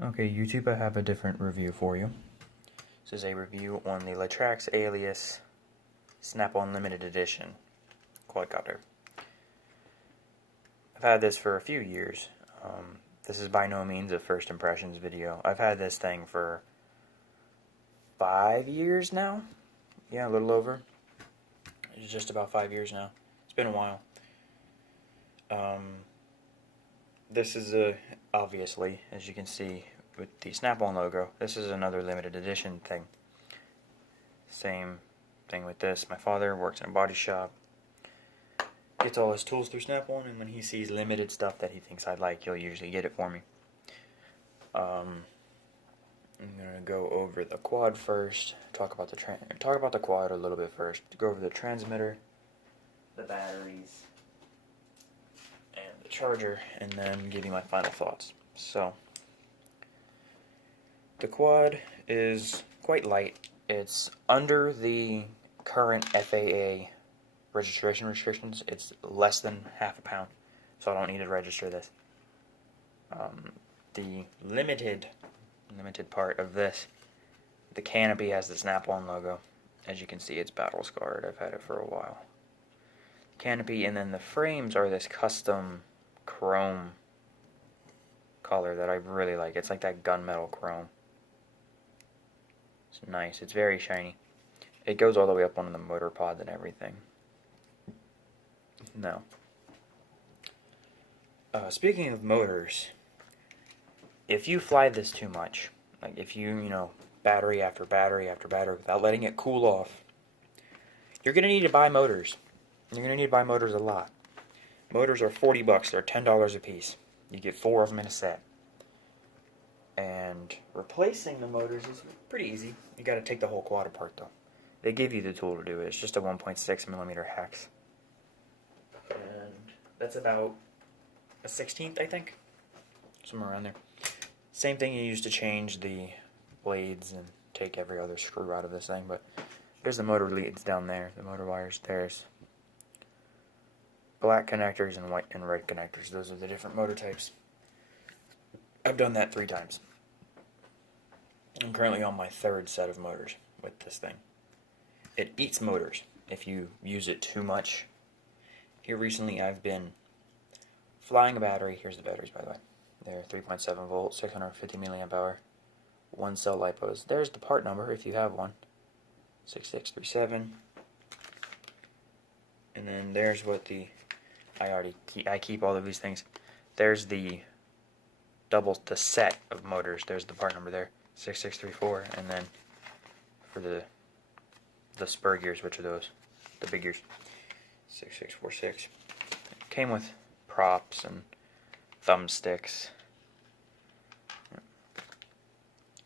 Okay, YouTube, I have a different review for you. This is a review on the Latrax Alias Snap-on Limited Edition quadcopter. I've had this for a few years. This is by no means a first impressions video. I've had this thing for 5 years now. Yeah, a little over. It's just about 5 years now. It's been a while. This is obviously, as you can see with the Snap-on logo, this is another limited edition thing. Same thing with this. My father works in a body shop, gets all his tools through Snap-on, and when he sees limited stuff that he thinks I'd like, he'll usually get it for me. I'm gonna go over the quad first. Talk about the quad a little bit first. Go over the transmitter, the batteries, and the charger, and then give you my final thoughts. So, the quad is quite light. It's under the current FAA registration restrictions. It's less than half a pound, so I don't need to register this. The limited part of this, the canopy has the Snap-on logo. As you can see, it's battle scarred. I've had it for a while. Canopy, and then the frames are this custom chrome color that I really like. It's like that gunmetal chrome. It's nice. It's very shiny. It goes all the way up onto the motor pod and everything. Now, speaking of motors, if you fly this too much, like if you battery after battery after battery without letting it cool off, you're going to need to buy motors. You're going to need to buy motors a lot. Motors are $40. They're $10 a piece. You get 4 of them in a set. And replacing the motors is pretty easy. You got to take the whole quad apart though. They give you the tool to do it. It's just a 1.6mm hex. And that's about a 1/16, I think. Somewhere around there. Same thing you use to change the blades and take every other screw out of this thing, but there's the motor leads down there, the motor wires. There's black connectors and white and red connectors. Those are the different motor types. I've done that 3 times. I'm currently on my 3rd set of motors with this thing. It eats motors if you use it too much. Here recently I've been flying a battery. Here's the batteries, by the way. They're 3.7 volt, 650 milliamp hour, 1 cell lipos. There's the part number if you have one, 6637. And then there's what I keep all of these things. There's the set of motors. There's the part number there, 6634. And then for the spur gears, which are those, the big gears, 6646. Came with props and thumbsticks,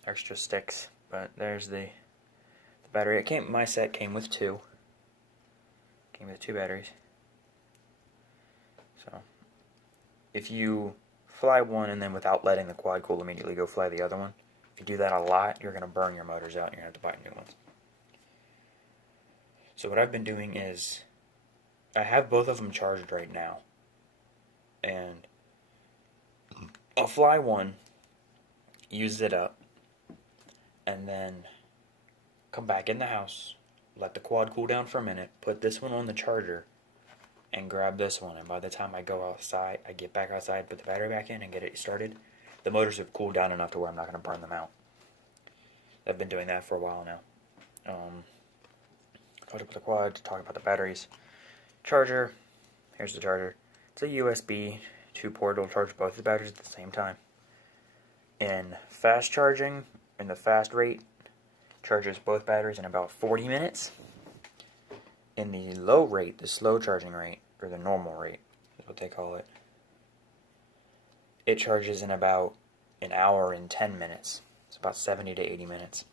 extra sticks, but there's the battery. My set came with 2. Came with 2 batteries. So if you fly one and then without letting the quad cool immediately go fly the other one, if you do that a lot, you're going to burn your motors out and you're going to have to buy new ones. So what I've been doing is I have both of them charged right now, and I'll fly one, use it up, and then come back in the house, let the quad cool down for a minute, put this one on the charger, and grab this one. And by the time I go outside, I get back outside, put the battery back in, and get it started, the motors have cooled down enough to where I'm not going to burn them out. I've been doing that for a while now. Talked about the quad, talk about the batteries. Charger, here's the charger. It's a USB 2-port. It'll charge both the batteries at the same time. In fast charging, in the fast rate, charges both batteries in about 40 minutes. In the low rate, the slow charging rate, or the normal rate, is what they call it, it charges in about an hour and 10 minutes. It's about 70 to 80 minutes.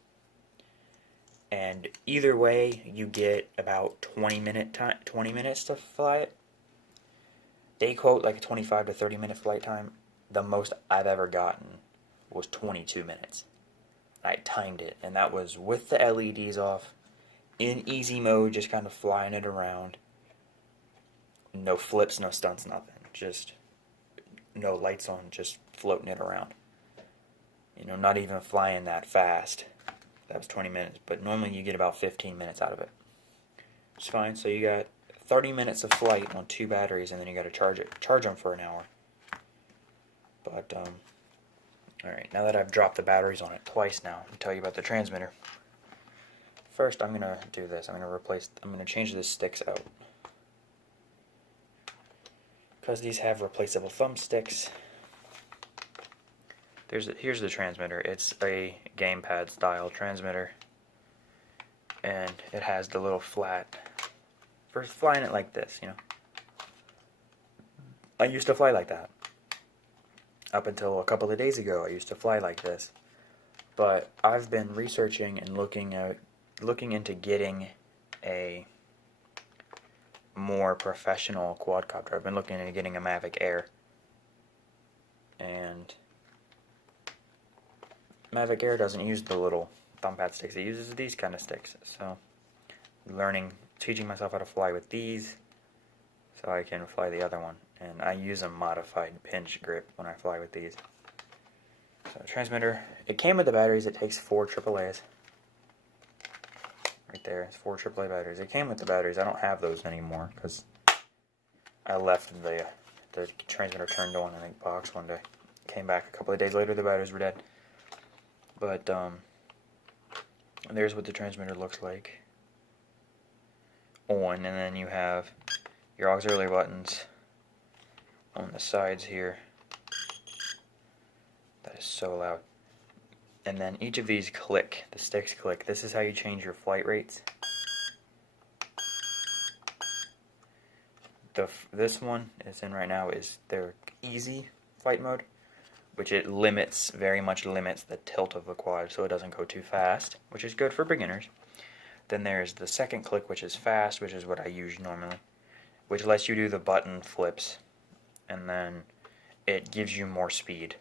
And either way, you get about 20 minutes to fly it. They quote like a 25 to 30 minute flight time. The most I've ever gotten was 22 minutes. I timed it, and that was with the LEDs off, in easy mode, just kind of flying it around. No flips, no stunts, nothing. Just no lights on, just floating it around. not even flying that fast. That was 20 minutes, but normally you get about 15 minutes out of it. It's fine. So you got 30 minutes of flight on 2 batteries, and then you got to charge them for an hour. But alright, now that I've dropped the batteries on it twice now, I'll tell you about the transmitter. First, I'm gonna do this. I'm gonna change the sticks out, because these have replaceable thumbsticks. Here's the transmitter. It's a gamepad style transmitter, and it has the little flat for flying it like this. I used to fly like that. Up until a couple of days ago, I used to fly like this. But I've been researching and looking into getting a more professional quadcopter. I've been looking into getting a Mavic Air. And Mavic Air doesn't use the little thumb pad sticks. It uses these kind of sticks. So, teaching myself how to fly with these so I can fly the other one. And I use a modified pinch grip when I fly with these. So, transmitter, it came with the batteries. It takes 4 AAAs. Right there, it's 4 AAA batteries. It came with the batteries. I don't have those anymore because I left the transmitter turned on in the box one day. Came back a couple of days later, the batteries were dead. But there's what the transmitter looks like on, and then you have your auxiliary buttons on the sides here. That is so loud. And then each of these click, the sticks click. This is how you change your flight rates. This one is in right now is their easy flight mode, which it very much limits the tilt of the quad so it doesn't go too fast, which is good for beginners. Then there's the second click, which is fast, which is what I use normally, which lets you do the button flips, and then it gives you more speed,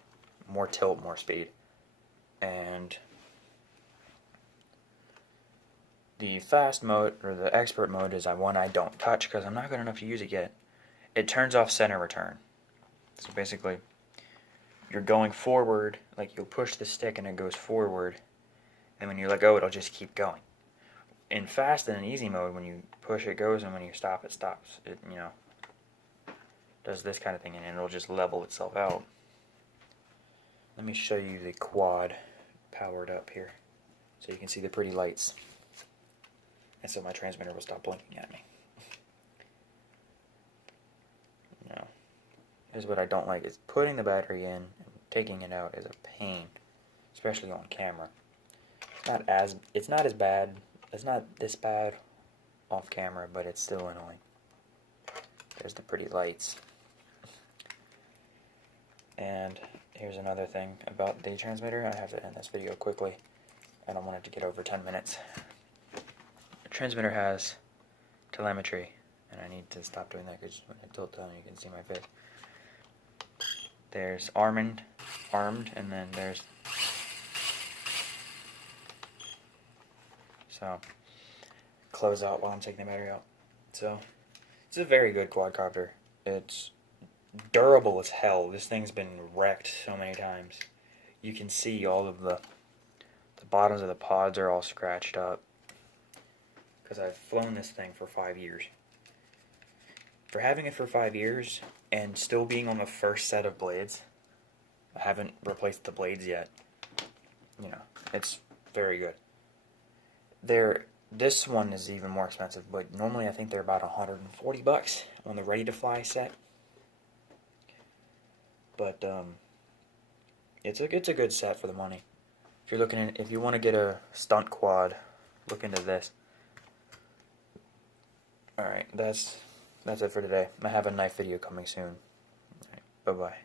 more tilt, more speed. And the fast mode, or the expert mode, is one I don't touch because I'm not good enough to use it yet. It turns off center return. So basically, you're going forward, like you'll push the stick and it goes forward, and when you let go, it'll just keep going. In fast and in easy mode, when you push, it goes, and when you stop, it stops. It, does this kind of thing, and it'll just level itself out. Let me show you the quad powered up here, so you can see the pretty lights. And so my transmitter will stop blinking at me. No. Here's what I don't like, is putting the battery in and taking it out is a pain, especially on camera. It's not this bad off camera, but it's still annoying. There's the pretty lights. And here's another thing about the transmitter. I have to end this video quickly. I don't want it to get over 10 minutes. The transmitter has telemetry, and I need to stop doing that because when I tilt down you can see my face. There's armed, and then there's... So, close out while I'm taking the battery out. So, it's a very good quadcopter. It's durable as hell. This thing's been wrecked so many times. You can see all of the bottoms of the pods are all scratched up because I've flown this thing for 5 years. For having it for 5 years and still being on the first set of blades, I haven't replaced the blades yet. It's very good. This one is even more expensive, but normally I think they're about $140 on the ready to fly set. But it's a good set for the money. If you want to get a stunt quad, look into this. All right, that's it for today. I have a knife video coming soon. All right, bye bye.